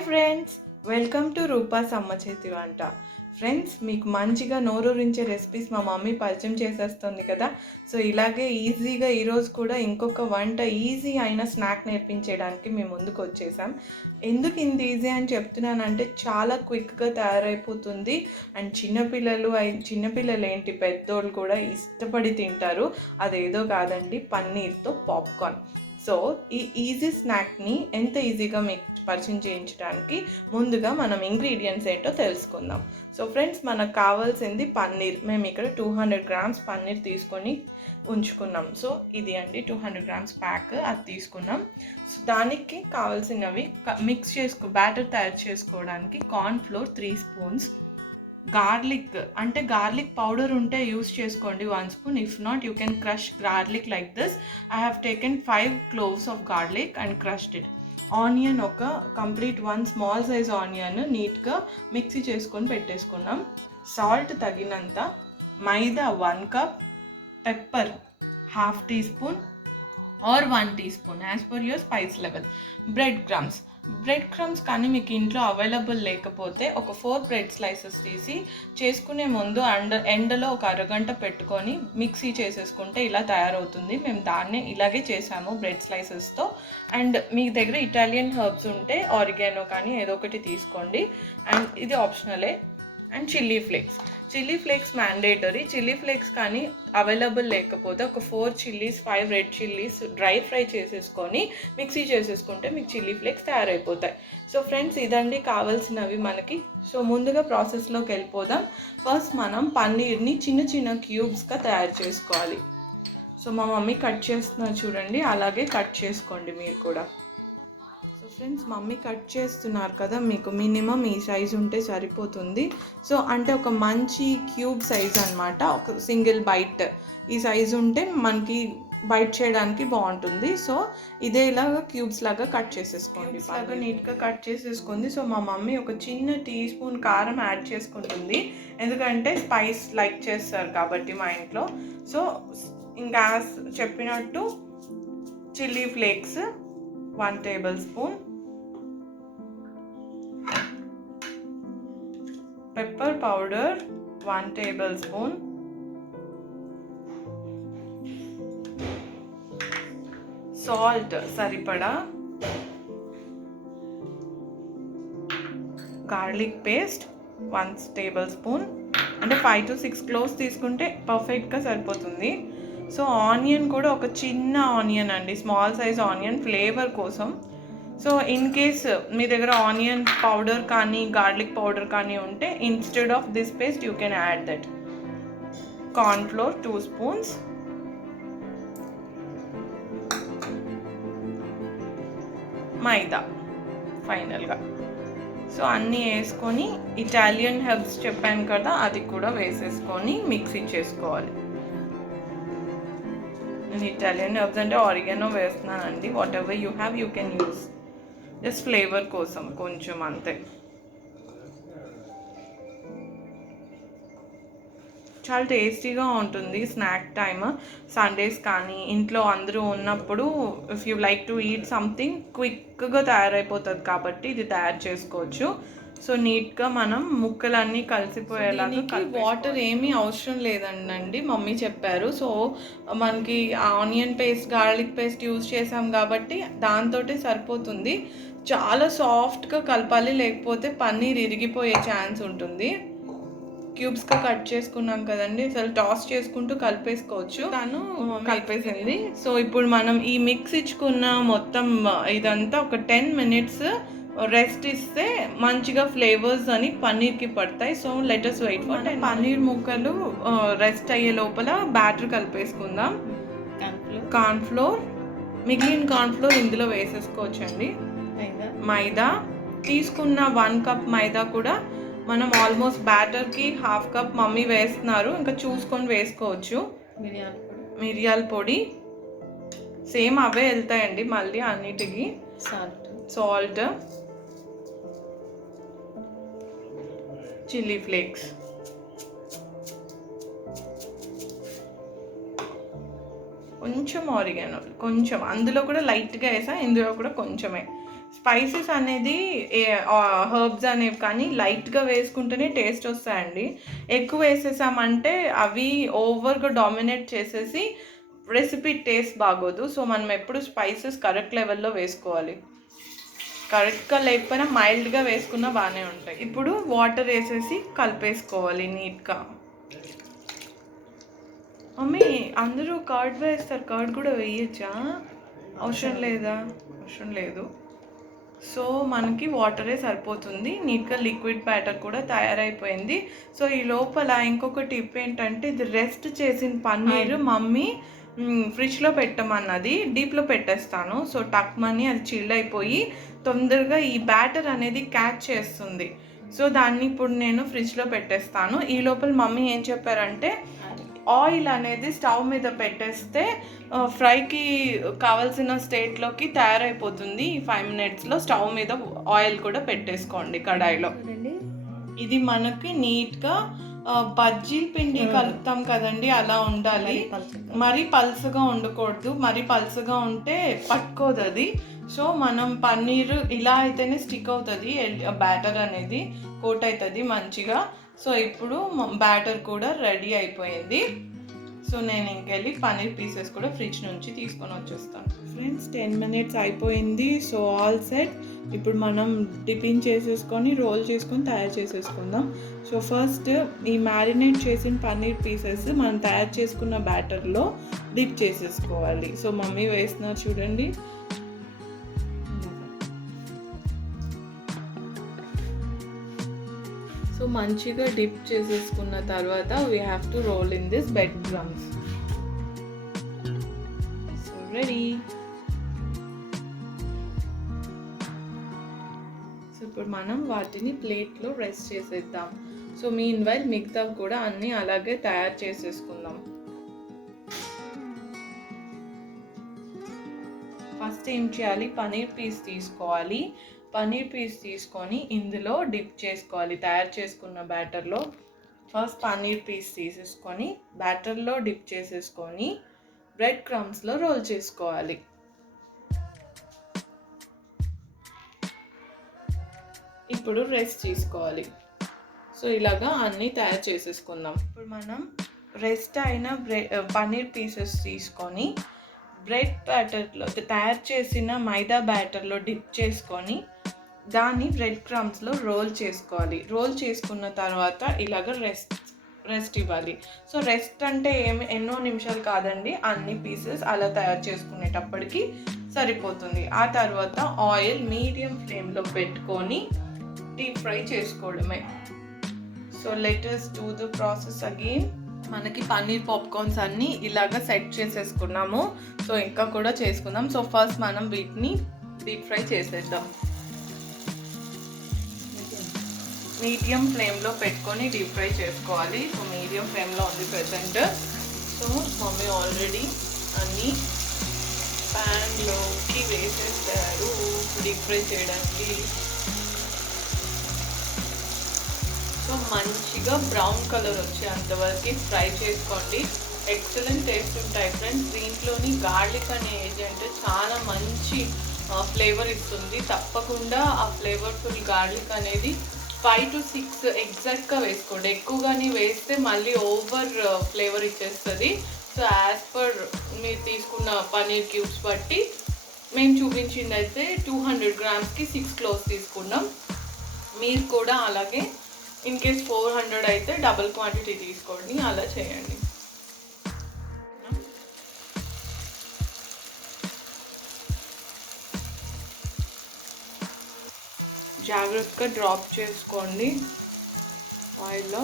Hi friends, welcome to రూపా సమ్మ చేతి వంట. ఫ్రెండ్స్, మీకు మంచిగా నోరూరించే రెసిపీస్ మా మమ్మీ పరిచయం చేసేస్తుంది కదా. సో ఇలాగే ఈజీగా ఈరోజు కూడా ఇంకొక వంట ఈజీ అయిన స్నాక్ నేర్పించేయడానికి మేము ముందుకు వచ్చేసాం. ఎందుకు ఇంత ఈజీ అని చెప్తున్నానంటే చాలా క్విక్గా తయారైపోతుంది. అండ్ చిన్నపిల్లలు ఏంటి, పెద్దోళ్ళు కూడా ఇష్టపడి తింటారు. అదేదో కాదండి, పన్నీర్తో పాప్కార్న్. సో ఈ ఈజీ స్నాక్ని ఎంత ఈజీగా మీకు పరిచయం చేయించడానికి ముందుగా మనం ఇంగ్రీడియంట్స్ ఏంటో తెలుసుకుందాం. సో ఫ్రెండ్స్, మనకు కావాల్సింది పన్నీర్. మేము ఇక్కడ 200 గ్రామ్స్ పన్నీర్ తీసుకొని ఉంచుకున్నాం. సో ఇది అండి 200 గ్రామ్స్ ప్యాక్, అది తీసుకున్నాం. సో దానికి కావాల్సినవి బ్యాటర్ తయారు చేసుకోవడానికి corn flour 3 spoons, garlic powder ఉంటే యూస్ చేసుకోండి 1 spoon. If not, you can crush garlic like this. I have taken 5 cloves of garlic and crushed it. Onion, ఒక కంప్లీట్ 1 స్మాల్ సైజ్ ఆనియన్ నీట్గా mixie చేసుకొని పెట్టేసుకున్నాం. Salt తగినంత, maida 1 cup, pepper 1/2 teaspoon or 1 teaspoon as per your spice level. Bread crumbs కానీ మీకు ఇంట్లో available లేకపోతే ఒక 4 బ్రెడ్ స్లైసెస్ తీసి చేసుకునే ముందు ఎండలో ఒక అరగంట పెట్టుకొని మిక్సీ చేసేసుకుంటే ఇలా తయారవుతుంది. మేము దాన్నే ఇలాగే చేసాము బ్రెడ్ స్లైసెస్తో. అండ్ మీ దగ్గర ఇటాలియన్ హర్బ్స్ ఉంటే ఆరిగానో కానీ ఏదో ఒకటి తీసుకోండి. అండ్ ఇది ఆప్షనలే. And chilli flakes mandatory. Chilli flakes కానీ అవైలబుల్ లేకపోతే ఒక 4 chillies, 5 red chillies dry fry చేసేసుకొని మిక్సీ చేసేసుకుంటే మీకు చిల్లీ ఫ్లేక్స్ తయారైపోతాయి. సో ఫ్రెండ్స్, ఇదండి కావాల్సినవి మనకి. సో ముందుగా ప్రాసెస్లోకి వెళ్ళిపోదాం. ఫస్ట్ మనం పన్నీర్ని చిన్న చిన్న క్యూబ్స్గా తయారు చేసుకోవాలి. సో మా మమ్మీ కట్ చేస్తున్నారు చూడండి, అలాగే కట్ చేసుకోండి మీరు కూడా. సో ఫ్రెండ్స్, మమ్మీ కట్ చేస్తున్నారు కదా, మీకు మినిమం ఈ సైజు ఉంటే సరిపోతుంది. సో అంటే ఒక మంచి క్యూబ్ సైజ్ అనమాట, ఒక సింగిల్ బైట్ ఈ సైజు ఉంటే మనకి బైట్ చేయడానికి బాగుంటుంది. సో ఇదే ఇలాగా క్యూబ్స్ లాగా కట్ చేసేసుకోండి, బాగా నీట్గా కట్ చేసేసుకుంది. సో మా మమ్మీ ఒక చిన్న టీ స్పూన్ కారం యాడ్ చేసుకుంటుంది, ఎందుకంటే స్పైస్ లైక్ చేస్తారు కాబట్టి మా ఇంట్లో. సో ఇంకా చెప్పినట్టు chilli flakes 1 table spoon, pepper powder 1 table spoon, salt సరిపడా, గార్లిక్ పేస్ట్ 1 టేబుల్ స్పూన్. అంటే 5 to 6 cloves తీసుకుంటే పర్ఫెక్ట్గా సరిపోతుంది. సో ఆనియన్ కూడా ఒక చిన్న ఆనియన్ అండి, స్మాల్ సైజ్ ఆనియన్, ఫ్లేవర్ కోసం. సో ఇన్ కేస్ మీ దగ్గర ఆనియన్ పౌడర్ కానీ గార్లిక్ పౌడర్ కానీ ఉంటే instead of this paste you can add that. Corn flour 2 spoons, maida ఫైనల్గా. సో అన్నీ వేసుకొని ఇటాలియన్ హెర్బ్స్ చెప్పాను కదా, అది కూడా వేసేసుకొని మిక్సీ చేసుకోవాలి. నేను ఇటాలియన్ హెర్బ్స్ అంటే ఆరిగానో వేస్తున్నానండి. What ever you have you can use, just flavour కోసం కొంచెం అంతే. చాలా టేస్టీగా ఉంటుంది స్నాక్ టైమ్, సండేస్ కానీ ఇంట్లో అందరూ ఉన్నప్పుడు. If you like to eat something క్విక్గా తయారైపోతుంది కాబట్టి ఇది తయారు చేసుకోవచ్చు. సో నీట్గా మనం ముక్కలన్నీ కలిసిపోయేలాగా, వాటర్ ఏమీ అవసరం లేదండి మమ్మీ చెప్పారు. సో మనకి onion paste, garlic paste use చేసాం కాబట్టి దాంతో సరిపోతుంది. చాలా సాఫ్ట్గా కలపాలి, లేకపోతే పన్నీర్ ఇరిగిపోయే ఛాన్స్ ఉంటుంది. క్యూబ్స్గా కట్ చేసుకున్నాం కదండి, అసలు టాస్ చేసుకుంటూ కలిపేసుకోవచ్చు. తను కలిపేసింది. సో ఇప్పుడు మనం ఈ మిక్స్ ఇచ్చుకున్న మొత్తం ఇదంతా ఒక 10 minutes రెస్ట్ ఇస్తే మంచిగా ఫ్లేవర్స్ అని పన్నీర్కి పడతాయి. So let us wait for 10. Paneer ముక్కలు రెస్ట్ అయ్యే లోపల బ్యాటర్ కలిపేసుకుందాం. కార్న్ ఫ్లోర్, మిగిలిన కార్న్ ఫ్లోర్ ఇందులో వేసేసుకోవచ్చండి. మైదా తీసుకున్న 1 కప్ మైదా కూడా మనం ఆల్మోస్ట్ బ్యాటర్కి 1/2 కప్ మమ్మీ వేస్తున్నారు, ఇంకా చూసుకొని వేసుకోవచ్చు. మిరియాల పొడి సేమ్ అవే వెళ్తాయండి మళ్ళీ అన్నిటికీ. సాల్ట్, చిల్లీ ఫ్లేక్స్, కొంచెం ఆరిగానో, కొంచెం అందులో కూడా లైట్గా వేసా, ఇందులో కూడా కొంచెమే. స్పైసెస్ అనేది హర్బ్స్ అనేవి కానీ లైట్గా వేసుకుంటేనే టేస్ట్ వస్తాయండి. ఎక్కువ వేసేసామంటే అవి ఓవర్గా డామినేట్ చేసేసి రెసిపీ టేస్ట్ బాగోదు. సో మనం ఎప్పుడు స్పైసెస్ కరెక్ట్ లెవెల్లో వేసుకోవాలి. కరెక్ట్గా లేకపోయినా మైల్డ్గా వేసుకున్నా బాగానే ఉంటాయి. ఇప్పుడు వాటర్ వేసేసి కలిపేసుకోవాలి నీట్గా. మమ్మీ అందరూ కర్డ్ వేస్తారు, కర్డ్ కూడా వేయచ్చా? అవసరం లేదా? అవసరం లేదు. సో మనకి వాటరే సరిపోతుంది. నీట్గా లిక్విడ్ బ్యాటర్ కూడా తయారైపోయింది. సో ఈ లోపల ఇంకొక టిప్ ఏంటంటే, ఇది రెస్ట్ చేసిన పన్నీర్ మమ్మీ ఫ్రిడ్జ్లో పెట్టమన్నది. డీప్లో పెట్టేస్తాను. సో టక్మని అది చిల్ అయిపోయి తొందరగా ఈ బ్యాటర్ అనేది క్యాచ్ చేస్తుంది. సో దాన్ని ఇప్పుడు నేను ఫ్రిడ్జ్లో పెట్టేస్తాను. ఈ లోపల మమ్మీ ఏం చెప్పారంటే, ఆయిల్ అనేది స్టవ్ మీద పెట్టేస్తే ఫ్రైకి కావాల్సిన స్టేట్లోకి తయారైపోతుంది. 5 minutesలో స్టవ్ మీద ఆయిల్ కూడా పెట్టేసుకోండి కడాయిలో. ఇది మనకి నీట్గా బజ్జీ పిండి కలుపుతాం కదండి, అలా ఉండాలి. మరీ పల్సగా ఉండకూడదు. మరీ పల్సగా ఉంటే పట్టుకోదు అది. సో మనం పన్నీర్ ఇలా అయితేనే స్టిక్ అవుతుంది, బ్యాటర్ అనేది కోట్ అవుతుంది మంచిగా. సో ఇప్పుడు బ్యాటర్ కూడా రెడీ అయిపోయింది. సో నేను ఇంకెళ్ళి పన్నీర్ పీసెస్ కూడా ఫ్రిడ్జ్ నుంచి తీసుకొని వచ్చేస్తాను. ఫ్రెండ్స్ 10 minutes అయిపోయింది. So all set. ఇప్పుడు మనం డిపింగ్ చేసేసుకొని రోల్ చేసుకొని తయారు చేసేసుకుందాం. సో ఫస్ట్ ఈ మ్యారినేట్ చేసిన పన్నీర్ పీసెస్ మనం తయారు చేసుకున్న బ్యాటర్లో డిప్ చేసేసుకోవాలి. సో మమ్మీ వేస్తున్నారు చూడండి. సో మంచిగా డిప్ చేసేసుకున్న తర్వాత we have to roll in this bread crumbs. So ready. So ఇప్పుడు మనం వాటిని ప్లేట్లో రెస్ట్ చేసేద్దాం. సో మీన్వైల్ మిగతా కూడా అన్నీ అలాగే తయారు చేసేసుకుందాం. ఫస్ట్ ఏం చేయాలి, పన్నీర్ పీస్ తీసుకోవాలి. పన్నీర్ పీస్ తీసుకొని ఇందులో డిప్ చేసుకోవాలి. తయారు చేసుకున్న బ్యాటర్లో ఫస్ట్ పన్నీర్ పీస్ తీసేసుకొని బ్యాటర్లో డిప్ చేసేసుకొని బ్రెడ్ క్రమ్స్లో రోల్ చేసుకోవాలి. ఇప్పుడు రెస్ట్ తీసుకోవాలి. సో ఇలాగా అన్నీ తయారు చేసేసుకుందాం. ఇప్పుడు మనం రెస్ట్ అయిన పన్నీర్ పీసెస్ తీసుకొని బ్రెడ్ బ్యాటర్లో తయారు చేసిన మైదా బ్యాటర్లో డిప్ చేసుకొని దాన్ని బ్రెడ్ క్రమ్స్లో రోల్ చేసుకోవాలి. రోల్ చేసుకున్న తర్వాత ఇలాగ రెస్ట్ ఇవ్వాలి. సో రెస్ట్ అంటే ఎన్నో నిమిషాలు కాదండి, అన్ని పీసెస్ అలా తయారు చేసుకునేటప్పటికి సరిపోతుంది. ఆ తర్వాత ఆయిల్ మీడియం ఫ్లేమ్లో పెట్టుకొని డీప్ ఫ్రై చేసుకోవడమే. So let us do the process again. మనకి పన్నీర్ పాప్కార్న్స్ అన్నీ ఇలాగ సెట్ చేసేసుకున్నాము. సో ఇంకా కూడా చేసుకుందాం. సో ఫస్ట్ మనం వీటిని డీప్ ఫ్రై చేసేద్దాం. మీడియం ఫ్లేమ్లో పెట్టుకొని డీప్ ఫ్రై చేసుకోవాలి. సో మీడియం ఫ్లేమ్లో ఉంది ప్రెసెంట్. సో మమ్మీ ఆల్రెడీ అన్నీ ప్యాన్లోకి వేసేసారు డీప్ ఫ్రై చేయడానికి. సో మంచిగా బ్రౌన్ కలర్ వచ్చేంతవరకు ఫ్రై చేసుకోండి. ఎక్సలెంట్ టేస్ట్ ఉంటాయి ఫ్రెండ్స్. దీంట్లోని గార్లిక్ అనే ఏజెంట్ చాలా మంచి ఫ్లేవర్ ఇస్తుంది. తప్పకుండా ఆ ఫ్లేవర్ఫుల్ గార్లిక్ అనేది 5 to 6 ఎగ్జాక్ట్గా వేసుకోండి. ఎక్కువగానే వేస్తే మళ్ళీ ఓవర్ ఫ్లేవర్ ఇచ్చేస్తుంది. సో యాజ్ పర్ మీరు తీసుకున్న పన్నీర్ క్యూబ్స్ బట్టి మేము చూపించింది అయితే 200 grams 6 cloves తీసుకున్నాం. మీరు కూడా అలాగే ఇన్ కేస్ 400 అయితే డబుల్ క్వాంటిటీ తీసుకోండి, అలా చేయండి. జాగ్రత్తగా డ్రాప్ చేసుకోండి ఆయిల్లో.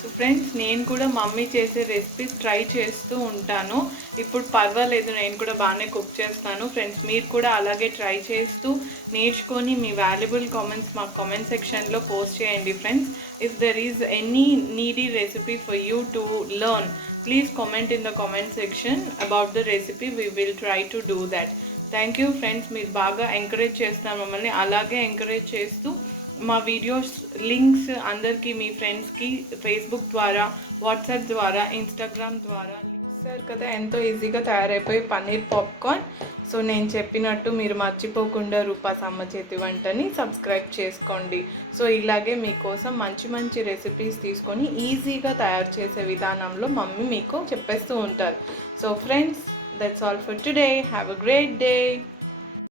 సో ఫ్రెండ్స్ నేను కూడా మమ్మీ చేసే రెసిపీస్ ట్రై చేస్తూ ఉంటాను. ఇప్పుడు పర్వాలేదు, నేను కూడా బాగానే కుక్ చేస్తాను. ఫ్రెండ్స్ మీరు కూడా అలాగే ట్రై చేస్తూ నేర్చుకొని మీ వాల్యుబుల్ కామెంట్స్ మా కామెంట్ సెక్షన్లో పోస్ట్ చేయండి friends. If there is any needy recipe for you to learn, please comment in the comment section about the recipe. We will try to do that. Thank you friends. మీరు బాగా encourage చేస్తాను మమ్మల్ని. అలాగే encourage చేస్తూ మా videos links అందరికీ మీ ఫ్రెండ్స్కి Facebook ద్వారా, వాట్సాప్ ద్వారా, ఇన్స్టాగ్రామ్ ద్వారా సార్ కదా ఎంతో ఈజీగా తయారైపోయి పన్నీర్ పాప్కార్న్. సో నేను చెప్పినట్టు మీరు మర్చిపోకుండా రూపాస్ అమ్మ చేతి వంటని సబ్స్క్రైబ్ చేసుకోండి. సో ఇలాగే మీకోసం మంచి మంచి రెసిపీస్ తీసుకొని ఈజీగా తయారు చేసే విధానంలో మమ్మీ మీకు చెప్పేస్తూ ఉంటారు. So friends, that's all for today. Have a great day.